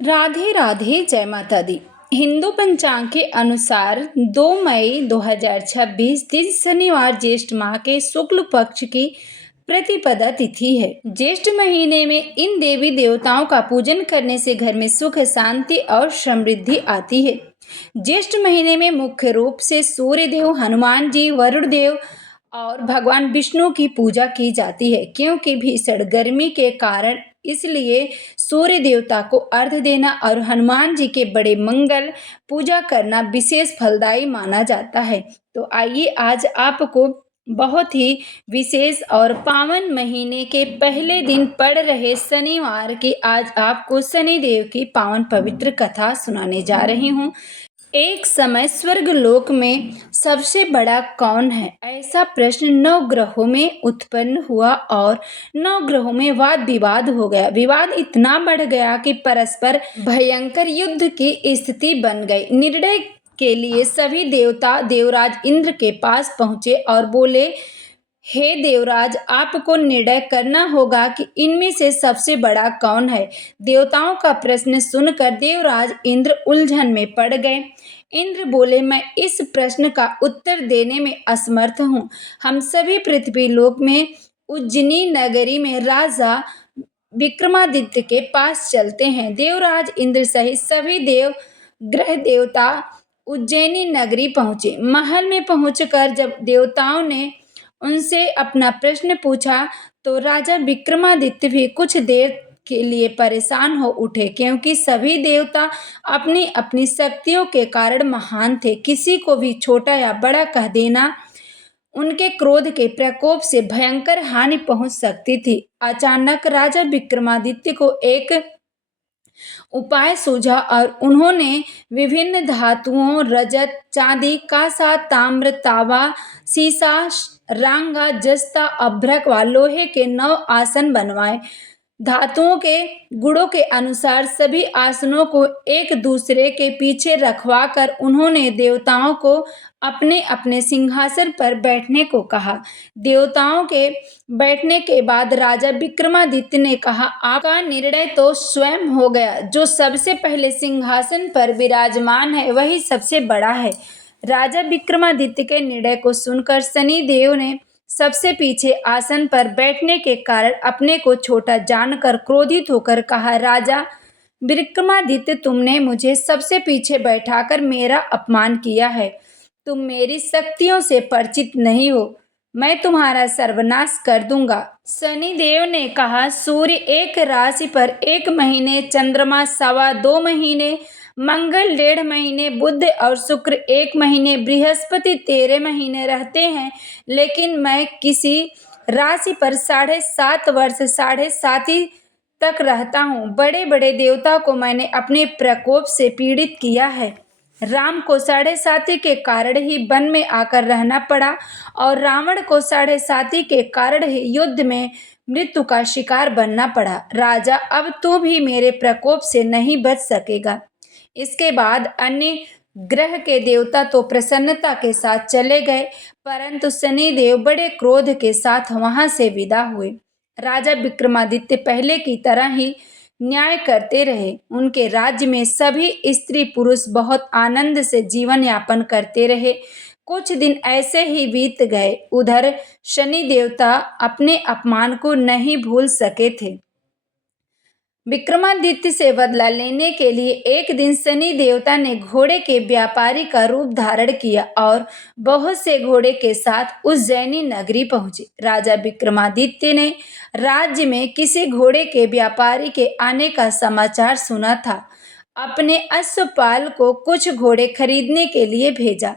राधे राधे, जय माता दी। हिंदू पंचांग के अनुसार 2 मई 2026 दिन शनिवार ज्येष्ठ माह के शुक्ल पक्ष की प्रतिपदा तिथि है। ज्येष्ठ महीने में इन देवी देवताओं का पूजन करने से घर में सुख, शांति और समृद्धि आती है। ज्येष्ठ महीने में मुख्य रूप से सूर्य देव, हनुमान जी, वरुण देव और भगवान विष्णु की पूजा की जाती है। क्योंकि भीषण गर्मी के कारण इसलिए सूर्य देवता को अर्घ्य देना और हनुमान जी के बड़े मंगल पूजा करना विशेष फलदायी माना जाता है। तो आइए आज आपको बहुत ही विशेष और पावन महीने के पहले दिन पड़ रहे शनिवार की आज आपको शनिदेव की पावन पवित्र कथा सुनाने जा रही हूँ। एक समय स्वर्गलोक में सबसे बड़ा कौन है, ऐसा प्रश्न 9 ग्रहों में उत्पन्न हुआ और 9 ग्रहों में वाद विवाद हो गया। विवाद इतना बढ़ गया कि परस्पर भयंकर युद्ध की स्थिति बन गई। निर्णय के लिए सभी देवता देवराज इंद्र के पास पहुंचे और बोले, हे देवराज, आपको निर्णय करना होगा कि इनमें से सबसे बड़ा कौन है। देवताओं का प्रश्न सुनकर देवराज इंद्र उलझन में पड़ गए। इंद्र बोले, मैं इस प्रश्न का उत्तर देने में असमर्थ हूँ। हम सभी पृथ्वी लोक में उज्जैनी नगरी में राजा विक्रमादित्य के पास चलते हैं। देवराज इंद्र सहित सभी देव ग्रह देवता उज्जैनी नगरी पहुंचे। महल में पहुंचकर जब देवताओं ने उनसे अपना प्रश्न पूछा तो राजा विक्रमादित्य भी कुछ देर के लिए परेशान हो उठे, क्योंकि सभी देवता अपनी अपनी शक्तियों के कारण महान थे। किसी को भी छोटा या बड़ा कह देना उनके क्रोध के प्रकोप से भयंकर हानि पहुंच सकती थी। अचानक राजा विक्रमादित्य को एक उपाय सूझा और उन्होंने विभिन्न धातुओं रजत, चांदी, कांसा, ताम्र, तांबा, सीसा, रांगा, जस्ता, अभ्रक व लोहे के 9 आसन बनवाए। धातुओं के गुणों के अनुसार सभी आसनों को एक दूसरे के पीछे रखवाकर उन्होंने देवताओं को अपने अपने सिंहासन पर बैठने को कहा। देवताओं के बैठने के बाद राजा विक्रमादित्य ने कहा, आपका निर्णय तो स्वयं हो गया। जो सबसे पहले सिंहासन पर विराजमान है वही सबसे बड़ा है। राजा विक्रमादित्य के निर्णय को सुनकर शनिदेव ने सबसे पीछे आसन पर बैठने के कारण अपने को छोटा जानकर क्रोधित होकर कहा, राजा विक्रमादित्य, तुमने मुझे सबसे पीछे बैठाकर मेरा अपमान किया है। तुम मेरी शक्तियों से परिचित नहीं हो। मैं तुम्हारा सर्वनाश कर दूंगा। शनिदेव ने कहा, सूर्य एक राशि पर 1 महीने, चंद्रमा 2.25 महीने, मंगल 1.5 महीने, बुध और शुक्र 1 महीने, बृहस्पति 13 महीने रहते हैं, लेकिन मैं किसी राशि पर 7.5 वर्ष 7.5 तक रहता हूँ। बड़े बड़े देवता को मैंने अपने प्रकोप से पीड़ित किया है। राम को 7.5 के कारण ही वन में आकर रहना पड़ा और रावण को 7.5 के कारण ही युद्ध में मृत्यु का शिकार बनना पड़ा। राजा, अब तू भी मेरे प्रकोप से नहीं बच सकेगा। इसके बाद अन्य ग्रह के देवता तो प्रसन्नता के साथ चले गए, परंतु शनिदेव बड़े क्रोध के साथ वहां से विदा हुए। राजा विक्रमादित्य पहले की तरह ही न्याय करते रहे। उनके राज्य में सभी स्त्री पुरुष बहुत आनंद से जीवन यापन करते रहे। कुछ दिन ऐसे ही बीत गए। उधर शनि देवता अपने अपमान को नहीं भूल सके थे। विक्रमादित्य से बदला लेने के लिए एक दिन शनि देवता ने घोड़े के व्यापारी का रूप धारण किया और बहुत से घोड़े के साथ उज्जैनी नगरी पहुंचे। राजा विक्रमादित्य ने राज्य में किसी घोड़े के व्यापारी के आने का समाचार सुना था। अपने अश्वपाल को कुछ घोड़े खरीदने के लिए भेजा।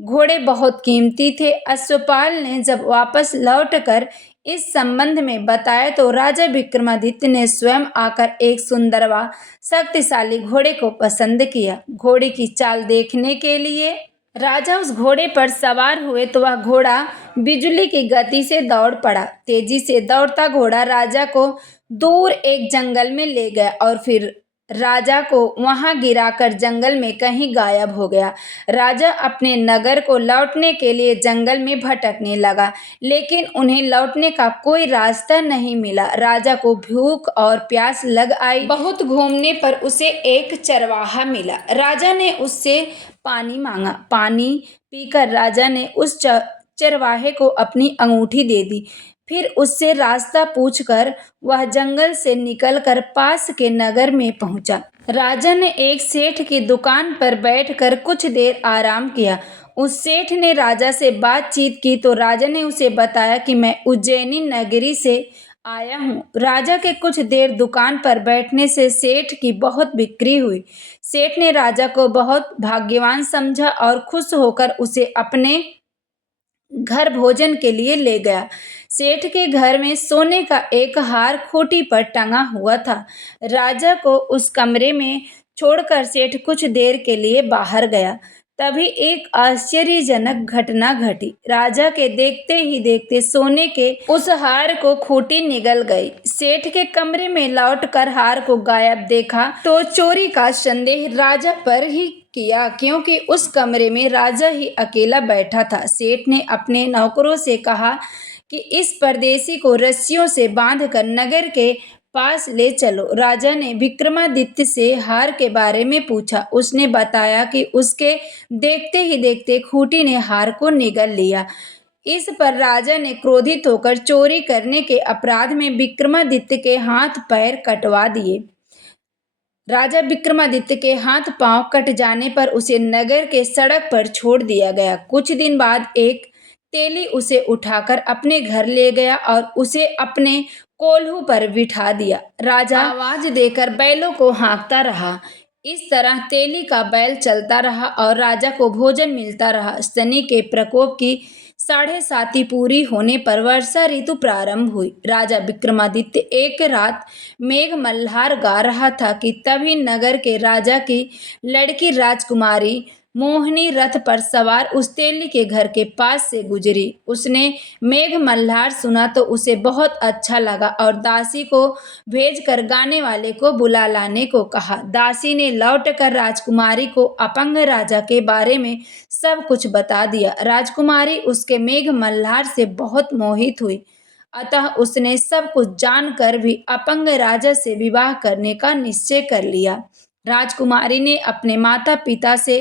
घोड़े बहुत कीमती थे। अश्वपाल ने जब वापस लौटकर इस संबंध में बताया तो राजा विक्रमादित्य ने स्वयं आकर एक सुंदर व शक्तिशाली घोड़े को पसंद किया। घोड़े की चाल देखने के लिए राजा उस घोड़े पर सवार हुए तो वह घोड़ा बिजली की गति से दौड़ पड़ा। तेजी से दौड़ता घोड़ा राजा को दूर एक जंगल में ले गया और फिर राजा को वहां गिराकर जंगल में कहीं गायब हो गया। राजा अपने नगर को लौटने के लिए जंगल में भटकने लगा, लेकिन उन्हें लौटने का कोई रास्ता नहीं मिला। राजा को भूख और प्यास लग आई। बहुत घूमने पर उसे एक चरवाहा मिला। राजा ने उससे पानी मांगा। पानी पीकर राजा ने उस चरवाहे को अपनी अंगूठी दे दी। फिर उससे रास्ता पूछकर वह जंगल से निकलकर पास के नगर में पहुंचा। राजा ने एक सेठ की दुकान पर बैठकर कुछ देर आराम किया। उस सेठ ने राजा से बातचीत की तो राजा ने उसे बताया कि मैं उज्जैनी नगरी से आया हूँ। राजा के कुछ देर दुकान पर बैठने से सेठ की बहुत बिक्री हुई। सेठ ने राजा को बहुत भाग्यवान समझा और खुश होकर उसे अपने घर भोजन के लिए ले गया। सेठ के घर में सोने का एक हार खूंटी पर टंगा हुआ था। राजा को उस कमरे में छोड़कर सेठ कुछ देर के लिए बाहर गया। तभी एक आश्चर्यजनक घटना घटी। राजा के देखते ही देखते सोने के उस हार को खूंटी निगल गई। सेठ के कमरे में लौटकर हार को गायब देखा तो चोरी का संदेह राजा पर ही किया, क्योंकि उस कमरे में राजा ही अकेला बैठा था। सेठ ने अपने नौकरों से कहा कि इस परदेसी को रस्सियों से बांधकर नगर के पास ले चलो। राजा ने विक्रमादित्य से हार के बारे में पूछा। उसने बताया कि उसके देखते ही देखते खूंटी ने हार को निगल लिया। इस पर राजा ने क्रोधित होकर चोरी करने के अपराध में विक्रमादित्य के हाथ पैर कटवा दिए। राजा विक्रमादित्य के हाथ पांव कट जाने पर उसे नगर के सड़क पर छोड़ दिया गया। कुछ दिन बाद एक तेली उसे उठाकर अपने घर ले गया और उसे अपने कोल्हू पर बिठा दिया। राजा आवाज देकर बैलों को हाँकता रहा। इस तरह तेली का बैल चलता रहा और राजा को भोजन मिलता रहा। शनि के प्रकोप की 7.5 पूरी होने पर वर्षा ऋतु प्रारंभ हुई। राजा विक्रमादित्य एक रात मेघ मल्हार गा रहा था कि तभी नगर के राजा की लड़की राजकुमारी मोहिनी रथ पर सवार उस तेली के घर के पास से गुजरी। उसने मेघ मल्हार सुना तो उसे बहुत अच्छा लगा और दासी को भेजकर गाने वाले को बुला लाने को कहा। दासी ने लौटकर राजकुमारी को अपंग राजा के बारे में सब कुछ बता दिया। राजकुमारी उसके मेघ मल्हार से बहुत मोहित हुई, अतः उसने सब कुछ जानकर भी अपंग राजा से विवाह करने का निश्चय कर लिया। राजकुमारी ने अपने माता पिता से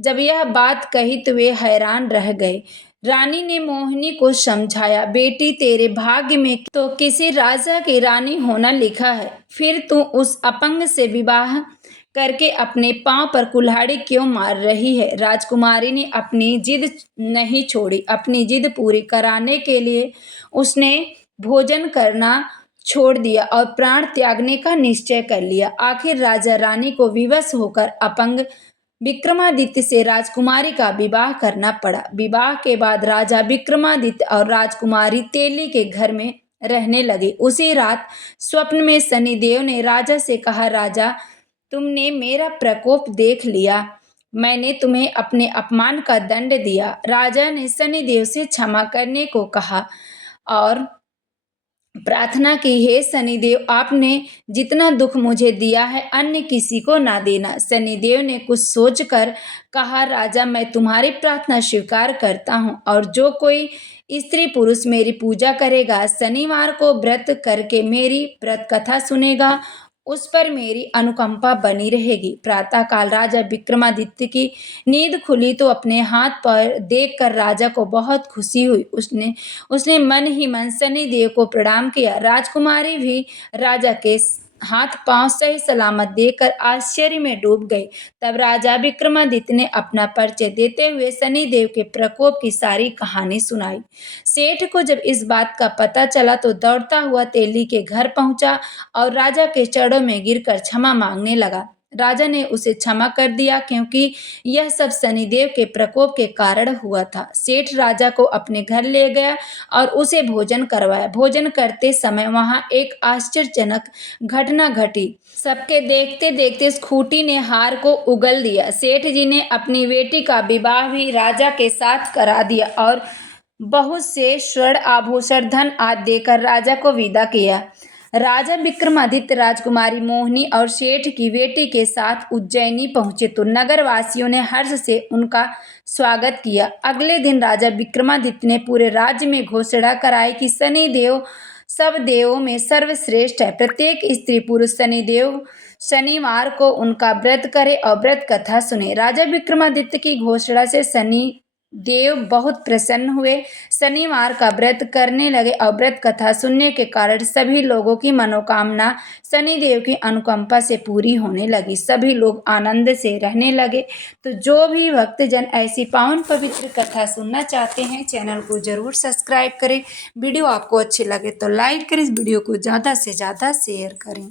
जब यह बात कही तो वे हैरान रह गए। रानी ने मोहिनी को समझाया, बेटी तेरे भाग्य में तो किसी राजा की रानी होना लिखा है, फिर तू उस अपंग से विवाह करके अपने पांव पर कुल्हाड़ी क्यों मार रही है। राजकुमारी ने अपनी जिद नहीं छोड़ी। अपनी जिद पूरी कराने के लिए उसने भोजन करना छोड़ दिया और प्राण त्यागने का निश्चय कर लिया। आखिर राजा रानी को विवश होकर अपंग विक्रमादित्य से राजकुमारी का विवाह करना पड़ा। विवाह के बाद राजा विक्रमादित्य और राजकुमारी तेली के घर में रहने लगे। उसी रात स्वप्न में शनिदेव ने राजा से कहा, राजा तुमने मेरा प्रकोप देख लिया, मैंने तुम्हें अपने अपमान का दंड दिया। राजा ने शनिदेव से क्षमा करने को कहा और प्रार्थना की, हे शनिदेव आपने जितना दुख मुझे दिया है अन्य किसी को ना देना। शनिदेव ने कुछ सोचकर कहा, राजा मैं तुम्हारी प्रार्थना स्वीकार करता हूँ और जो कोई स्त्री पुरुष मेरी पूजा करेगा, शनिवार को व्रत करके मेरी व्रत कथा सुनेगा, उस पर मेरी अनुकंपा बनी रहेगी। प्रातःकाल राजा विक्रमादित्य की नींद खुली तो अपने हाथ पर देखकर राजा को बहुत खुशी हुई। उसने उसने मन ही मन शनिदेव को प्रणाम किया। राजकुमारी भी राजा के हाथ पांव सही सलामत देखकर आश्चर्य में डूब गई। तब राजा विक्रमादित्य ने अपना परिचय देते हुए शनिदेव के प्रकोप की सारी कहानी सुनाई। सेठ को जब इस बात का पता चला तो दौड़ता हुआ तेली के घर पहुंचा और राजा के चरणों में गिरकर क्षमा मांगने लगा। राजा ने उसे क्षमा कर दिया, क्योंकि यह सब शनिदेव के प्रकोप के कारण हुआ था। सेठ राजा को अपने घर ले गया और उसे भोजन करवाया। भोजन करते समय वहां एक आश्चर्यजनक घटना घटी। सबके देखते देखते उस खूंटी ने हार को उगल दिया। सेठ जी ने अपनी बेटी का विवाह भी राजा के साथ करा दिया और बहुत से स्वर्ण आभूषण धन आदि देकर राजा को विदा किया। राजा विक्रमादित्य राजकुमारी मोहिनी और सेठ की बेटी के साथ उज्जैनी पहुंचे तो नगरवासियों ने हर्ष से उनका स्वागत किया। अगले दिन राजा विक्रमादित्य ने पूरे राज्य में घोषणा कराई कि शनिदेव सब देवों में सर्वश्रेष्ठ है। प्रत्येक स्त्री पुरुष शनिवार को उनका व्रत करे और व्रत कथा सुने। राजा विक्रमादित्य की घोषणा से शनि देव बहुत प्रसन्न हुए, शनिवार का व्रत करने लगे और व्रत कथा सुनने के कारण सभी लोगों की मनोकामना शनिदेव की अनुकंपा से पूरी होने लगी। सभी लोग आनंद से रहने लगे। तो जो भी भक्तजन ऐसी पावन पवित्र कथा सुनना चाहते हैं, चैनल को जरूर सब्सक्राइब करें। वीडियो आपको अच्छी लगे तो लाइक करें, इस वीडियो को ज़्यादा से ज़्यादा शेयर करें।